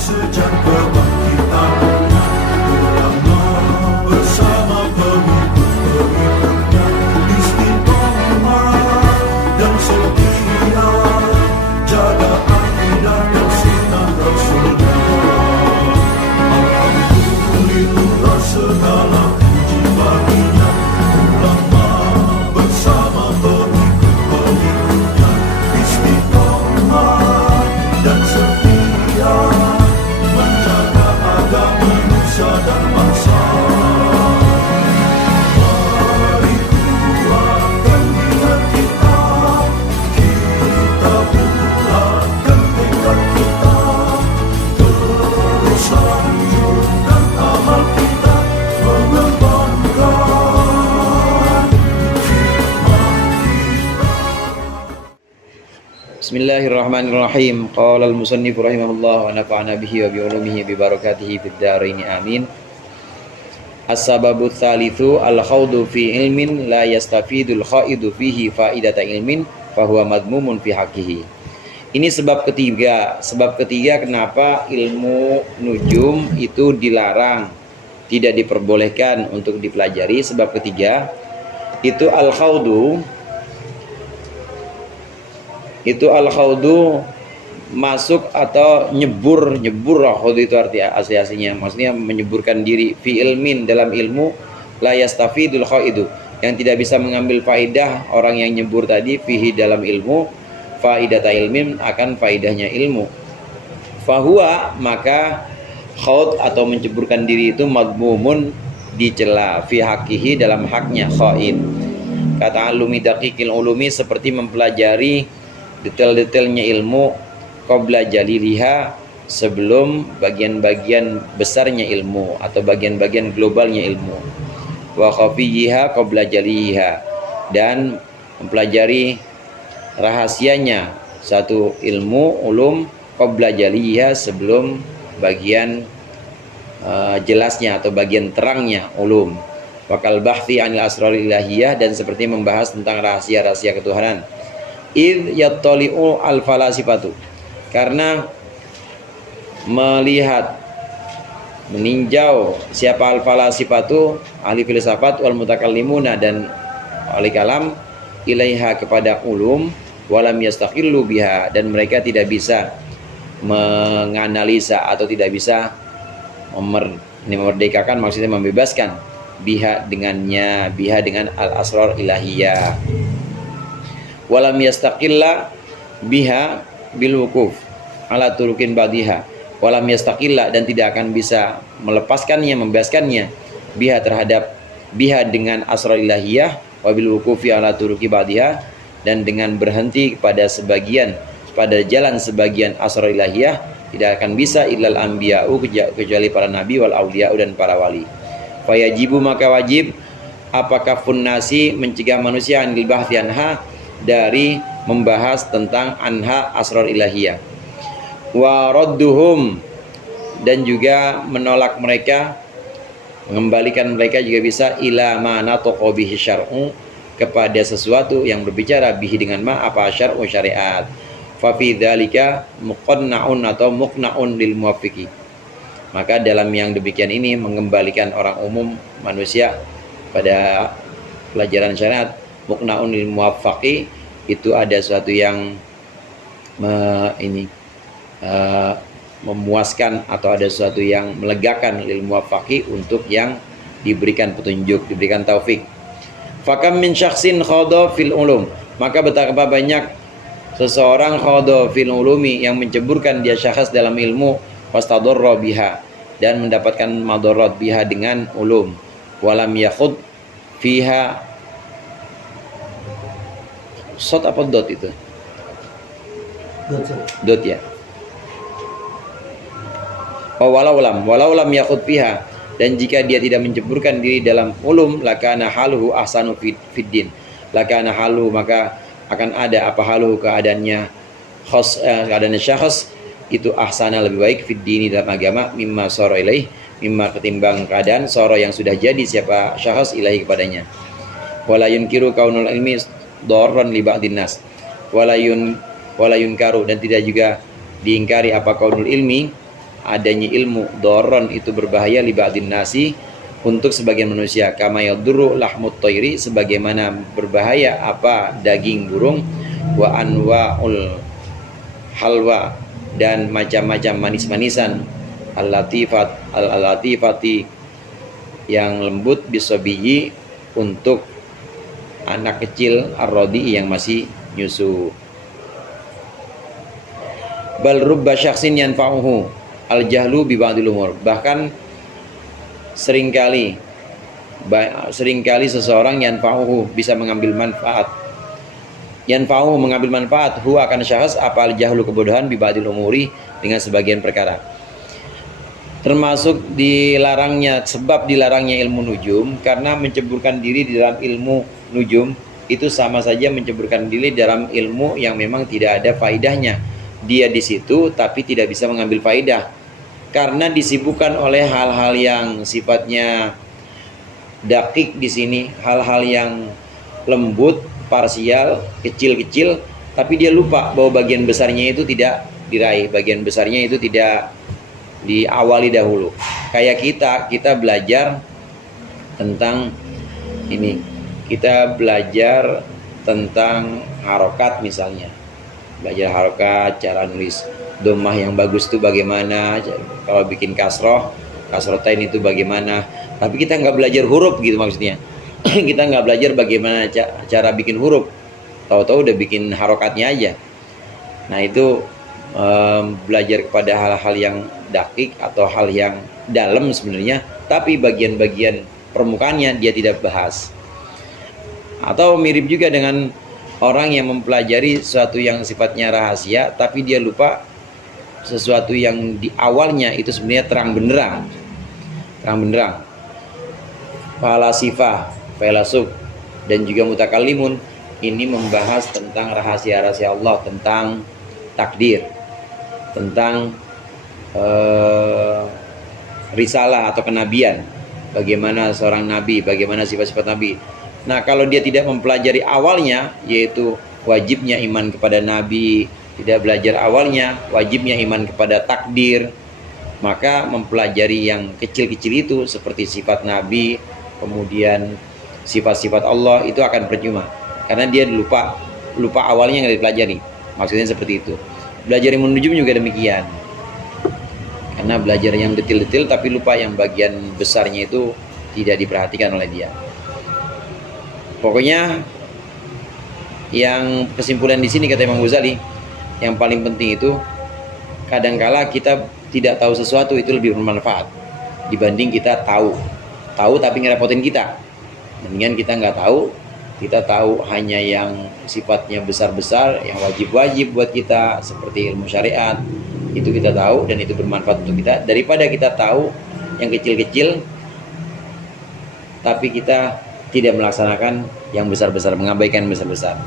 sejak kebangkitan ulama bersama pengikut-pengikutnya istiqomah dan setia jaga akidah dan sunnah Rasulullah. Alhamdulillah segala puji baginya ulama bersama pengikut-pengikutnya istiqomah dan setia menjaga agama nusa dan bangsa. Mari kuatkan niat kita, kita bulatkan tekad kita, terus lanjutkan amal kita, mengembangkan hikmah kita. Bismillahirrahmanirrahim. Qala al-musannif rahimahullah wa nafa'ana bihi wa bi ulumihi bi barakatihi fid dharain amin. As-sababu tsalitsu al-khawdu fi ilmin la yastafidul khaidu fihi faidata ilmin fa huwa madmumun fi haqqihi. Ini sebab ketiga. Sebab ketiga kenapa ilmu nujum itu dilarang, tidak diperbolehkan untuk dipelajari. Sebab ketiga itu al-khawdu masuk atau nyebur khawdu itu arti aslinya, maksudnya menyeburkan diri fi ilmin dalam ilmu la yastafidul khaidu, yang tidak bisa mengambil faidah orang yang nyebur tadi fihi dalam ilmu faidata ilmin akan faidahnya ilmu. Fahuwa maka khaud atau menceburkan diri itu madmumun dicela fi haqqihi dalam haknya khaid. Kata alumi daqiqil ulumi seperti mempelajari detail-detailnya ilmu qabla jaliliha sebelum bagian-bagian besarnya ilmu atau bagian-bagian globalnya ilmu. Wa khafiyiha qabla jaliha, dan mempelajari rahasianya satu ilmu ulum qabla jaliha sebelum bagian jelasnya atau bagian terangnya ulum. Wakal bahthi anil asraril ilahiyah, dan seperti membahas tentang rahasia-rahasia ketuhanan. Id yattali'u al-falasifatu, karena melihat meninjau siapa al-falasifatu ahli filsafat wal mutakallimuna dan ahli kalam ilaiha kepada ulum walam yastaqillu biha, dan mereka tidak bisa menganalisa atau tidak bisa memerdekakan, maksudnya membebaskan biha dengannya, biha dengan al-asrar ilahiyah. Walam yastaqilla biha bil wukuf ala turukin badiha, walam yastaqilla, dan tidak akan bisa melepaskannya, membebaskannya biha terhadap biha dengan asrar ilahiyah, wabil wukufi ala turuki badiha, dan dengan berhenti pada sebagian, pada jalan sebagian asrar ilahiyah, tidak akan bisa illal anbiya'u, kecuali para nabi, wal awliya'u, dan para wali. Fayajibu maka wajib apakah funnasi mencegah manusia anil bahthi anha, dari membahas tentang anha asrar ilahiyah, wa radduhum, dan juga menolak mereka, mengembalikan mereka juga bisa ila ma nataqa bihi syar'u, kepada sesuatu yang berbicara bihi dengan ma apa syar'u syariat. Fa fi dzalika muqanna'un atau muqna'un lil muwaffiqi, maka dalam yang demikian ini mengembalikan orang umum manusia pada pelajaran syariat, muqna'un lil muwaffaqi, itu ada sesuatu yang memuaskan atau ada sesuatu yang melegakan lil muwaffaqi, untuk yang diberikan petunjuk, diberikan taufik. Fakam min syakhsin khadha fil ulum, maka betapa banyak seseorang khadha fil ulumi, yang menceburkan dia syakhs dalam ilmu, fastadarra biha, dan mendapatkan madarat biha dengan ulum, walam yakhud fiha. Sot apa dot itu? Dot ya. Walau lam yakhud fiha, dan jika dia tidak menceburkan diri dalam ulum, lakana haluhu ahsanu fiddin, lakana haluhu, maka akan ada apa haluhu, keadaannya keadaannya syakhs itu ahsana, lebih baik, fiddini dalam agama, mimma sara ilaih, mimma ketimbang keadaan sara yang sudah jadi siapa syakhs ilahi kepadanya. Wala yunkiru kaunul ilmi darran li ba'din nas, wala yunkaru, dan tidak juga diingkari apa kaunul ilmi, adanya ilmu doron itu berbahaya li ba'din nasi untuk sebagian manusia, kama yadurru lahmut thairi sebagaimana berbahaya apa daging burung, wa anwa'ul halwa dan macam-macam manis-manisan, al-latifati yang lembut, bisabiyi untuk anak kecil, ar-radi yang masih nyusu. Bal rubba syakhsin yanfa'uhu al-jahlu bi ba'dil umur. Bahkan seringkali seseorang yanfa'uhu bisa mengambil manfaat. Yanfa'uhu mengambil manfaat huwa akan syakhs apa al-jahlu kebodohan bi ba'dil umuri dengan sebagian perkara. Termasuk dilarangnya, sebab dilarangnya ilmu nujum karena menceburkan diri di dalam ilmu nujum itu sama saja menceburkan diri dalam ilmu yang memang tidak ada faidahnya. Dia di situ tapi tidak bisa mengambil faidah karena disibukkan oleh hal-hal yang sifatnya dakik di sini, hal-hal yang lembut, parsial, kecil-kecil, tapi dia lupa bahwa bagian besarnya itu tidak diraih, bagian besarnya itu tidak diawali dahulu. Kayak kita belajar tentang ini, kita belajar tentang harokat misalnya, belajar harokat, cara nulis domah yang bagus itu bagaimana, kalau bikin kasrotain itu bagaimana, tapi kita nggak belajar huruf gitu maksudnya. Kita nggak belajar bagaimana cara bikin huruf, tahu-tahu udah bikin harokatnya aja. Nah itu belajar kepada hal-hal yang dakik atau hal yang dalam sebenarnya, tapi bagian-bagian permukaannya dia tidak bahas. Atau mirip juga dengan orang yang mempelajari sesuatu yang sifatnya rahasia, tapi dia lupa sesuatu yang di awalnya itu sebenarnya terang benderang. Falasifah, filosof, dan juga mutakallimun ini membahas tentang rahasia-rahasia Allah, tentang takdir, tentang risalah atau kenabian, bagaimana seorang nabi, bagaimana sifat-sifat nabi. Nah kalau dia tidak mempelajari awalnya, yaitu wajibnya iman kepada nabi, tidak belajar awalnya wajibnya iman kepada takdir, maka mempelajari yang kecil-kecil itu seperti sifat nabi, kemudian sifat-sifat Allah itu akan percuma karena dia lupa awalnya yang dipelajari. Maksudnya seperti itu. Belajar ilmu nujum juga demikian, karena belajar yang detail-detail tapi lupa yang bagian besarnya itu tidak diperhatikan oleh dia. Pokoknya yang kesimpulan di sini kata Imam Ghazali, yang paling penting itu kadangkala kita tidak tahu sesuatu itu lebih bermanfaat dibanding kita tahu tapi ngerepotin kita. Mendingan kita nggak tahu, kita tahu hanya yang sifatnya besar-besar, yang wajib-wajib buat kita seperti ilmu syariat, itu kita tahu dan itu bermanfaat untuk kita, daripada kita tahu yang kecil-kecil tapi kita tidak melaksanakan yang besar-besar, mengabaikan yang besar-besar.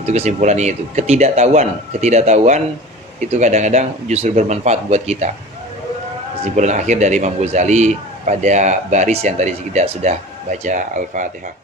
Itu kesimpulannya itu. Ketidaktahuan itu kadang-kadang justru bermanfaat buat kita. Kesimpulan akhir dari Imam Ghazali pada baris yang tadi kita sudah baca. Al-Fatihah.